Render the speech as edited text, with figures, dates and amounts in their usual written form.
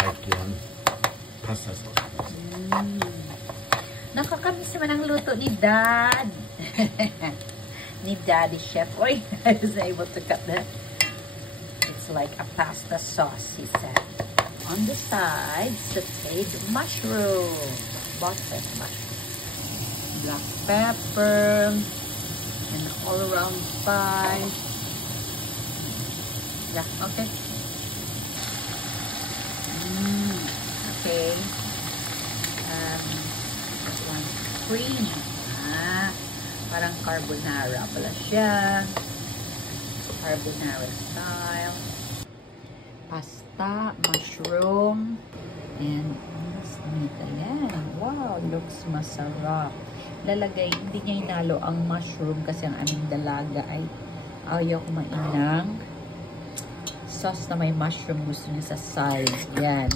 like yung pasta sauce. Nakakamiss naman ang luto ni Dad. Ni Daddy Chef. Oy, I was able to cut that. It's like a pasta sauce, he said. On the side, sauteed mushroom. Buttered mushroom. Black pepper. And all-around spice. Yeah, okay. Okay. One cream. Parang carbonara pala siya. Carbonara style. Pasta, mushroom, and meat. Ayan. Wow, looks masarap. Lalagay, hindi niya hinalo ang mushroom kasi ang aming dalaga ay ayaw kumain ng sauce na may mushroom. Gusto niya sa sides. Yan.